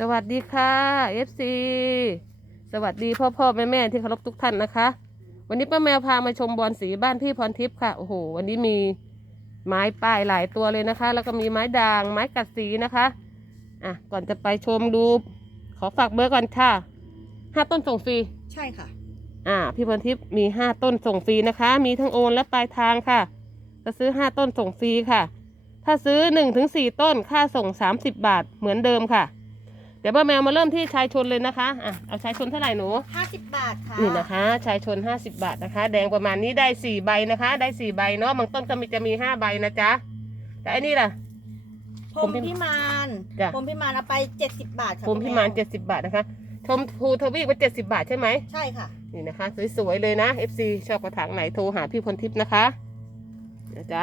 สวัสดีค่ะ FC สวัสดีพ่อพ่อแม่แม่ที่เคารพทุกท่านนะคะ วันนี้ป้าแมวพามาชมบอลสีบ้านพี่พรทิพย์ค่ะ โอ้โห วันนี้มีไม้ป้ายหลายตัวเลยนะคะ แล้วก็มีไม้ด่าง ไม้กัดสีนะคะ อะ ก่อนจะไปชมดู ขอฝากเบอร์ก่อนค่ะห้าต้นส่งฟรี ใช่ค่ะ อ่า พี่พรทิพย์มีห้าต้นส่งฟรีนะคะ มีทั้งโอนและปลายทางค่ะถ้าซื้อห้าต้นส่งฟรีค่ะ ถ้าซื้อหนึ่งถึงสี่ต้นค่าส่งสามสิบบาทเหมือนเดิมค่ะเดี๋ยวป้าแมวมาเริ่มที่ชายชนเลยนะคะอะเอาชายชนเท่าไหร่หนู50บาทค่ะนี่นะคะ ชายชนห้าสิบาทนะคะ แดงประมาณนี้ได้สี่ใบนะคะ ได้สี่ใบเนาะบางต้นก็มีจะมีห้าใบนะจ๊ะแต่อันนี้ล่ะพรหมพิมานจ้ะ พรหมพิมานเอาไป70บาทค่ะภูมิพิมานเจ็ดสิบาทนะคะ ชมพูทวีปว่าเจ็ดสิบาทใช่ไหมใช่ค่ะ นี่นะคะ สวยๆเลยนะ FC ชอบกระถางไหนโทรหาพี่พลทิพย์นะคะนะจ๊ะ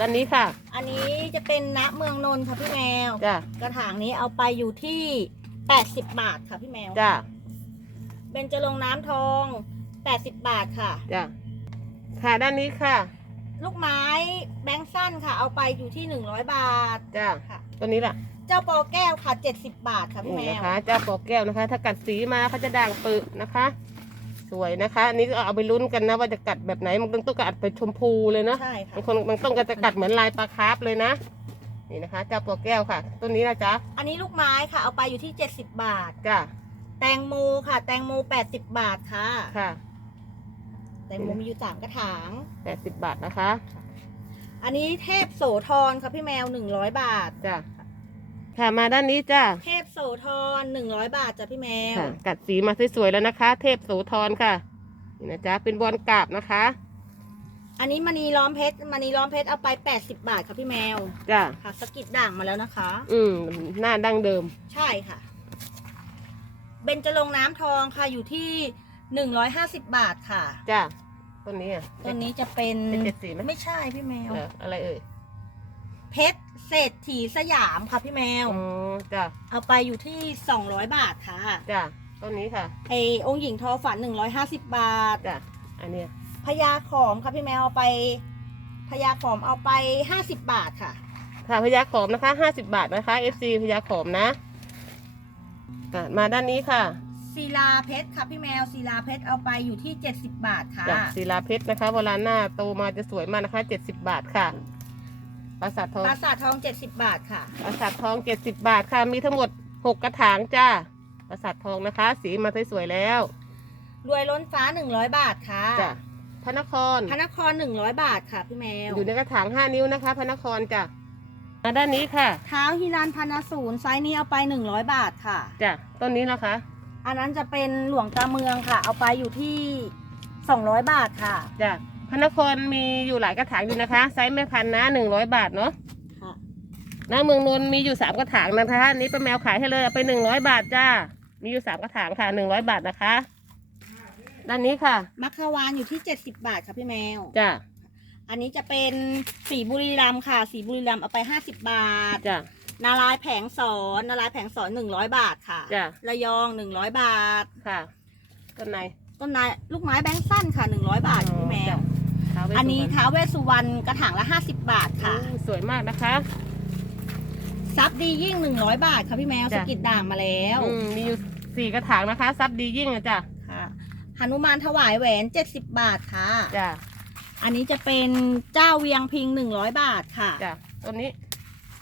ด้านนี้ค่ะ อันนี้จะเป็นณเมืองนนท์ค่ะพี่แมว จ้ะกระถางนี้เอาไปอยู่ที่ 80 บาทค่ะพี่แมวจ้ะเบญจรงค์น้ำทอง 80 บาทค่ะ จ้ะค่ะด้านนี้ค่ะลูกไม้แบงค์สั้นค่ะ เอาไปอยู่ที่ 100 บาทจ้ะค่ะ ตัวนี้ล่ะเจ้าปอแก้วค่ะ 70 บาทค่ะพี่นี่แมนะว คะเจ้าปอแก้วนะคะ ถ้ากัดสีมาเขาจะด่างปึกนะคะ สวยนะคะ อันนี้ก็เอาไปลุ้นกันนะว่าจะกัดแบบไหนบางต้นก็กัดไปชมพูเลยเนาะใช่ค่ะบางคนบางต้นก็จะกัดเหมือนลายปลาคาร์ฟเลยนะ นี่นะคะเจ้าปอแก้วค่ะ ต้นนี้นะจ๊ะอันนี้ลูกไม้ค่ะ เอาไปอยู่ที่ 70 บาท จ้ะแตงโมค่ะ แตงโม80 บาทค่ะ ค่ะ แตงโมมีอยู่สามกระถางแปดสิบบาทนะคะ อันนี้เทพโสธรค่ะพี่แมว 100 บาท จ้ะ ค่ะมาด้านนี้จ้ะเทพโสธร100บาทจ้ะพี่แมวค่ะกัดสีมาสวยๆแล้วนะคะ เทพโสธรค่ะนี่นะจ๊ะเป็นบอลกราบนะคะ อันนี้มณีล้อมเพชรมณีล้อมเพชรเอาไป80บาทค่ะพี่แมวจ้ะค่ะสกิดด่างมาแล้วนะคะ อืมหน้าดั้งเดิม ใช่ค่ะเบญจรงค์น้ำทองค่ะอยู่ที่150บาทค่ะจ้ะต้นนี้อะตัวนี้จะเป็นเป็นเจ็ดสีไหมไม่ใช่พี่แมวเอออะไรเอ่ย เพชรเศรษฐีสยามค่ะพี่แมว อ๋อจ้ะเอาไปอยู่ที่ 200 บาทค่ะจ้ะต้นนี้ค่ะไอองค์หญิงทอฝัน 150 บาทจ้ะอันเนี้ยพญาขอมค่ะพี่แมวเอาไปพญาขอมเอาไป 50 บาทค่ะ ค่ะพญาขอมนะคะห้าสิบบาทนะคะ FC พญาขอมนะอะมาด้านนี้ค่ะศิลาเพชรค่ะพี่แมวศิลาเพชรเอาไปอยู่ที่ 70 บาทค่ะ จากศิลาเพชรนะคะเวลาหน้าโตมาจะสวยมากนะคะเจ็ดสิบบาทค่ะ ปราสาททองปราสาททอง 70 บาทค่ะ ปราสาททองเจ็ดสิบบาทค่ะ มีทั้งหมดหกกระถางจ้าปราสาททองนะคะ สีมาสวยๆแล้ว รวยล้นฟ้า 100 บาทค่ะ จ้ะพระนคร พระนคร 100 บาทค่ะพี่แมว อยู่ในกระถางห้านิ้วนะคะ พระนครจ้ะมาด้านนี้ค่ะ เท้าฮิรันพันศูนย์ไซส์นี้เอาไป 100 บาทค่ะ จ้ะ ต้นนี้นะคะ อันนั้นจะเป็นหลวงตาเมืองค่ะ เอาไปอยู่ที่ 200 บาทค่ะ จ้ะ พระนครมีอยู่หลายกระถางอยู่นะคะ ไซส์แม่พันธุ์นะหนึ่งร้อยบาทเนาะค่ะหน้าเมืองนนท์มีอยู่สามกระถางนะคะอันนี้ป้าแมวขายให้เลยเอาไปหนึ่งร้อยบาทจ้า มีอยู่สามกระถางค่ะหนึ่งร้อยบาทนะคะ ด้านนี้ค่ะมัคคาวานอยู่ที่ 70 บาทค่ะพี่แมว จ้ะอันนี้จะเป็นสีบุรีรัมย์ค่ะ สีบุรีรัมย์เอาไป 50 บาท จ้ะนารายณ์แผงสอนนารายณ์แผงสอน100 บาทค่ะจ้ะ ระยอง 100 บาท ค่ะต้นในต้นไม้ลูกไม้แบงค์สั้นค่ะ 100 บาทค่ะพี่แมวท้าวเวสสุวรรณอันนี้ท้าวเวสสุวรรณกระถางละ 50 บาทค่ะอืมสวยมากนะคะ ซับดียิ่ง 100 บาทค่ะพี่แมวสจ้ะกิดด่างมาแล้วอืมมีอยู่สี่กระถางนะคะ ซับดียิ่งนะจ้ะค่ะหนุมานถวายแหวน 70 บาทค่ะ จ้ะอันนี้จะเป็นเจ้าเวียงพิง 100 บาทค่ะจ้ะต้นนี้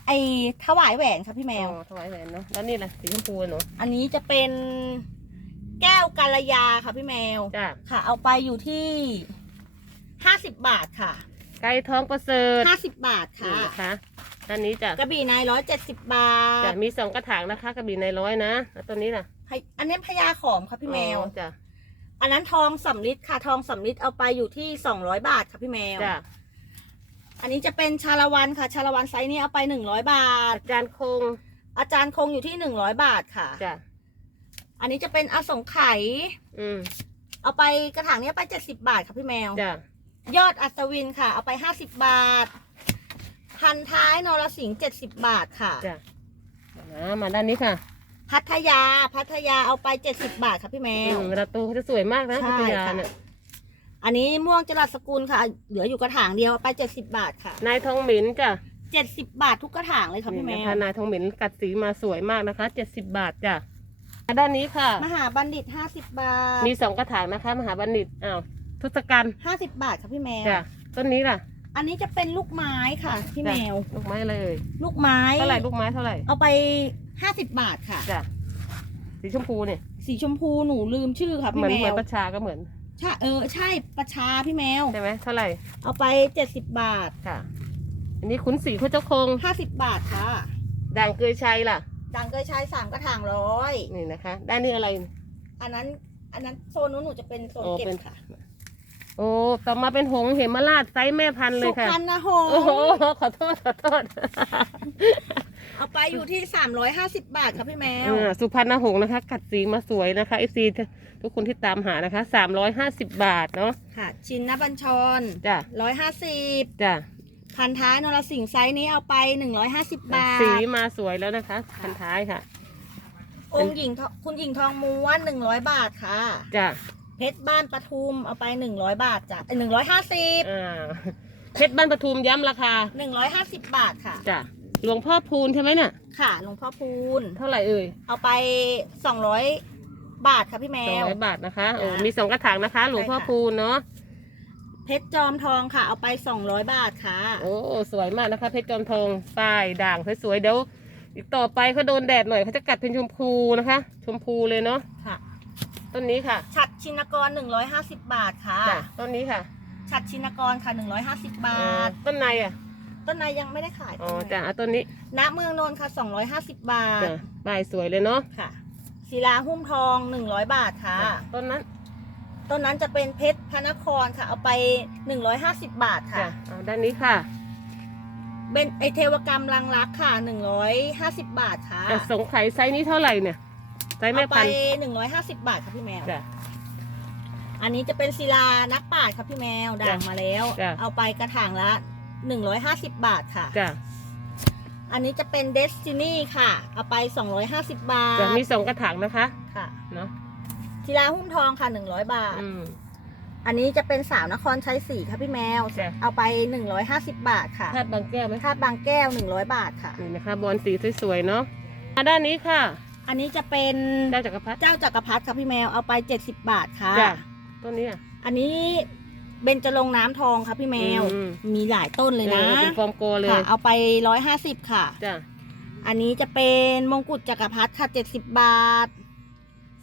ไอถวายแหวนค่ะพี่แมว อ๋อถวายแหวนเนาะแล้วนี่ล่ะสีชมพูเนาะอันนี้จะเป็นแก้วกาลยาค่ะพี่แมว จ้ะค่ะ เอาไปอยู่ที่ 50บาทค่ะไก่ท้องประเสริฐ50บาทนี่ค่ะนะคะด้านนี้จ้ะกระบี่นาย170บาจ้ะทมีสองกระถางนะคะกระบี่ในร้อยนะแล้วต้นนี้ล่ะพยอันนี้พญาขอมค่ะพี่แมว อ๋อจ้ะอันนั้นทองสำลิดค่ะทองสำลิดเอาไปอยู่ที่200บาทค่ะพี่แมว จ้ะอันนี้จะเป็นชาละวันค่ะ ชาละวันไซส์นี้เอาไป100บาท อาจารย์คงอาจารย์คงอยู่ที่100บาทค่ะ จ้ะอันนี้จะเป็นอสงไขยอืมเอาไปกระถางนี้เอาไป70บาทค่ะพี่แมว จ้ะ ยอดอัศวินค่ะ เอาไป50บาท พันท้ายนรสิงห์70บาทค่ะ จ้ะมามาด้านนี้ค่ะพัทยา พัทยาเอาไป70บาทค่ะพี่แมอืวมประตูเขาจะสวยมากนะใช่พัทยาค่ะ เนี่ยอันนี้ม่วงจรัสสกุลค่ะ เหลืออยู่กระถางเดียวเอาไป70บาทค่ะนายทองหมินจ้ะเจ็ดสิบบาททุกกระถางเลยค่ะพี่แมนี่วนะคะนายทองเหม็นกัดสีมาสวยมากนะคะเจ็ดสิบบาทจ้ะด้านนี้ค่ะ มหาบัณฑิตห้าสิบบาท มีสองกระถางนะคะ มหาบัณฑิตอ้าว ทศกัณฐ์ห้าสิบบาทค่ะพี่แมว จ้ะต้นนี้ล่ะ อันนี้จะเป็นลูกไม้ค่ะ พี่แมว ลูกไม้อะไรเอ่ยลูกไม้ เท่าไหร่ลูกไม้เท่าไหร่เอาไปห้าสิบบาทค่ะ จ้ะสีชมพูเนี่ยสีชมพูหนูลืมชื่อค่ะเหพี่มือนแมเหมือนวประชาก็เหมือนใช่เออใช่ประชาพี่แมว ใช่ไหมเท่าไหร่เอาไปเจ็ดสิบบาทค่ะ อันนี้ขุนศรีพระเจ้าคงห้าสิบบาทค่ะ ด่างเกยชัยล่ะ ดังเกยชายสามกระถางร้อย นี่นะคะด้านนี้อะไร อันนั้น อันนั้นโซนนู้นหนูจะเป็นโซนอ๋อเก็บเป็น ค่ะ โอ้ต่อมาเป็นหงส์เหมราชไซส์แม่พันธุ์เลสุยค่ะพรรณหงโอ้โห ส์ขอโทษ ขอโทษเอาไปอยู่ที่สามร้อยห้าสิบบาทค่ะพี่แมว อ่าสุพรรณหงส์นะคะ กัดสีมาสวยนะคะเอฟซีทุกคนที่ตามหานะคะสามร้อยห้าสิบบาทเนาะ ค่ะ ชินนบัญชร จ้ะร้อยห้าสิบจ้ะ พันท้ายนรสิงห์ไซส์นี้เอาไปหนึ่งร้อยห้าสิบบาท สีมาสวยแล้วนะคะพันท้ายค่ะ องค์หญิงทองคุณหญิงทองม้วนหนึ่งร้อยบาทค่ะ จ้ะ เพชรบ้านปทุมเอาไปหนึ่งร้อยบาทจ้ะหนึ่งร้อยห้าสิบอ่าเพชรบ้านปทุมย้ำราคาหนึ่งร้อยห้าสิบบาทค่ะ จ้ะหลวงพ่อพูนใช่ไหมเนี่ยค่ะหลวงพ่อพูนเท่าไหร่เอ่ยเอาไปสองร้อยบาทค่ะพี่แมสองว ร้อยบาทนะคะโอ้จ้ะมีสองกระถางนะคะ หลวงพ่อใช่ค่ะ พูนเนาะเพชรจอมทองค่ะ เอาไปสองร้อยบาทค่ะ โอ้สวยมากนะคะ เพชรจอมทองป้ายด่างสวยๆเดี๋ยวอีกต่อไปเขาโดนแดดหน่อยเขาจะกัดเป็นชมพูนะคะ ชมพูเลยเนาะค่ะ ต้นนี้ค่ะฉัดชินกรหนึ่งร้อยห้าสิบบาทค่ะจ้ะต้นนี้ค่ะฉัดชินกรค่ะหนึ่งร้อยห้าสิบบาอ่าท ต้นในอะต้นในยังไม่ได้ขายอ๋อจ้ะเอาต้นนี้ณเมืองนนท์ค่ะสองร้อยห้าสิบบาทจ้ะป้ายสวยเลยเนาะค่ะศิลาหุ้มทองหนึ่งร้อยบาทค่ะจ้ะต้นนั้นต้นนั้นจะเป็นเพชรพระนครค่ะ เอาไปหนึ่งร้อยห้าสิบบาทจ้ะค่ะเอาด้านนี้ค่ะเป็นไอเทวกรรมลังรักค่ะหนึ่งร้อยห้าสิบบาทค่ะ อะสงสัยไซส์นี้เท่าไหร่เนี่ย ไซส์แม่เอาไปพันธุ์หนึ่งร้อยห้าสิบบาทค่ะพี่แมว จ้ะ อันนี้จะเป็นศิลานักปราชญ์ค่ะพี่แมวด่างมาแล้ว จ้ะ เอาไปกระถางละหนึ่งร้อยห้าสิบบาทค่ะ จ้ะอันนี้จะเป็นเดสตินีค่ะ เอาไปสองร้อยห้าสิบบาทจ้ะมีสองกระถางนะคะค่ะเนาะศิลาหุ้มทองค่ะหนึ่งร้อยบาท อืม อันนี้จะเป็นสาวนครชัยศรีค่ะพี่แมว จ้ะ เอาไปหนึ่งร้อยห้าสิบบาทค่ะคาดบางแก้วไหมคาดบางแก้วหนึ่งร้อยบาทค่ะ นี่นะคะบอลสีสวยๆเนาะมาด้านนี้ค่ะ อันนี้จะเป็นเจ้าจักรพรรดิเจ้าจักรพรรดิค่ะพี่แมวเอาไปเจ็ดสิบบาทค่ะ จ้ะต้นนี้อะ อันนี้เบญจรงค์น้ำทองค่ะพี่แมว อืม มีหลายต้นเลยนะออเป็นฟอร์มโกเลยค่ะเอาไปร้อยห้าสิบค่ะ จ้ะอันนี้จะเป็นมงกุฎจักรพรรดิค่ะเจ็ดสิบบาท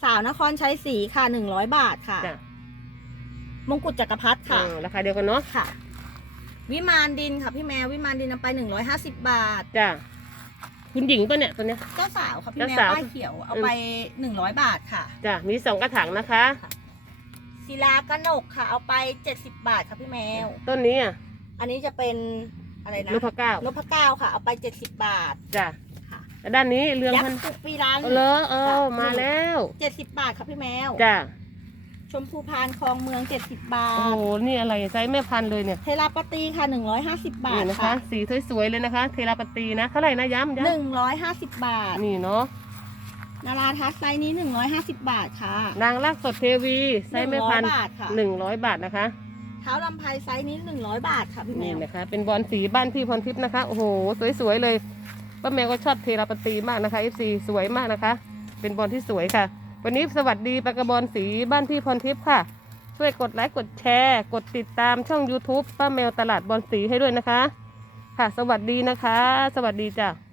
สาวนครชัยศรีค่ะหนึ่งร้อยบาทค่ะ จ้ะมงกุฎจักรพรรดิค่ะ เออราคาเดียวกันเนาะค่ะ วิมานดินค่ะพี่แมววิมานดินเอาไปหนึ่งร้อยห้าสิบบาท จ้ะ คุณหญิงปะเนี่ยตัวเนี้ย เจ้าสาวค่ะพี่แมวเจ้าสาว ป้ายเขียวเอาไปหนึ่งร้อยบาทค่ะจ้ะมีสองกระถางนะคะ ศิลากนกค่ะ เอาไปเจ็ดสิบบาทค่ะพี่แมว ต้นนี้อะอันนี้จะเป็นอะไรนะนพเก้า นพเก้าค่ะ เอาไปเจ็ดสิบบาท จ้ะค่ะ แล้วด้านนี้เรืองยักพันษ์ปุกปีรัน เอาเลอเออมาแล้ว เจ็ดสิบบาทค่ะพี่แมว จ้ะช มพูพานคลองเมืองเจ็ดสิบบาโอ้ทโหนี่อะไรไซส์แม่พันธุ์เลยเนี่ยเทราปตีค่ะหนึ่งร้อยห้าสิบบานี่ทนะคะ ค่ะ สีสวยๆเลยนะคะ เทราปตีนะเท่าไหร่นะย้ำย้หนึ่งร้อยห้าสิบบาทำนี่เนาะนาราทัศน์ไซส์นี้หนึ่งร้อยห้าสิบบาทค่ะนางลากสดเทวีไซส์แม่พันธุ์100บาทค่ะหนึ่งร้อยบาทนะคะ เท้าลำไพไซส์นี้หนึ่งร้อยบาทค่ะพี่แมนี่วนะคะ เป็นบอลสีบ้านพี่พรทิพย์นะคะ โอ้โห สวยๆเลยป้าแมวก็ชอบเทราปตีมากนะคะ FC สวยมากนะคะ เป็นบอลที่สวยค่ะ วันนี้สวัสดีปากกระบอลสีบ้านพี่พรทิพย์ค่ะ ช่วยกดไลค์กดแชร์ กดติดตามช่อง YouTube ป้าแมวตลาดบอลสีให้ด้วยนะคะ ค่ะ สวัสดีนะคะ สวัสดีจ้ะ